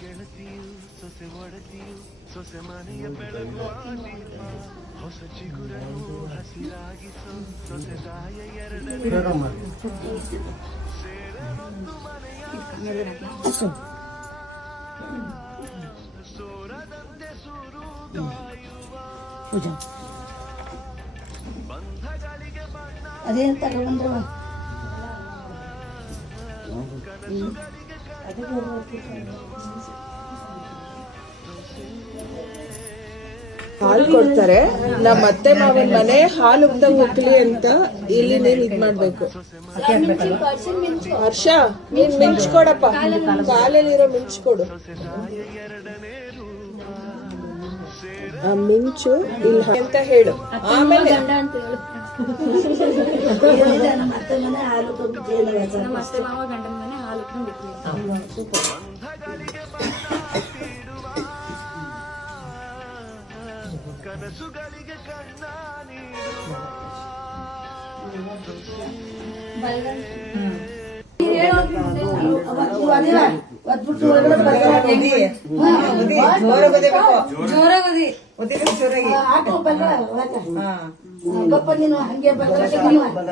ಗೆಳತಿಯು ಸೊಸೆ ಒಡತಿಯು ಸೊಸೆ ಮನೆಯ ಬೆಳಗುವ ದೀಪ ಹೊಸ ಚಿಗುರನು ಹಸಿರಾಗಿಸೋ ಸೊಸೆ ತಾಯ ಎರಡನೇ ಸೇರನೊಂದು ಮನೆಯ ಸೋರದಂತೆ ಸುರು ಕಾಯುವ ಬಂಧಗಳಿಗೆ ಬಣ್ಣ ಅದೇನು ತಗೊಂಡ್ರು ಹಾಲು ಕೊಡ್ತಾರೆ. ನಮ್ಮ ಅತ್ತೆ ಮಾವನ ಮನೆ ಹಾಲು ಉಗ್ದಂಗ್ ಹೋಗ್ಲಿ ಅಂತ ಇಲ್ಲಿ ನೀನ್ ಇದ್ ಮಾಡ್ಬೇಕು. ಹರ್ಷ ನೀನ್ ಮಿಂಚ್ ಕೊಡಪ್ಪ, ಕಾಲಲ್ಲಿರೋ ಮಿಂಚ್ ಕೊಡು. ಆ ಮಿಂಚು ಇಲ್ಲ ಅಂತ ಹೇಳು. ಆಮೇಲೆ ನಮ್ಮ ಅತ್ತೆ ಮನೆ ಹಾಲು ಕನಸುಗಳಿಗೆ ಕಣ್ಣ ನೀಡುವ ಹಾಕೋ ಬಲ್ಲ ನೀನು ಹಂಗೆ ಬಲ್ಲ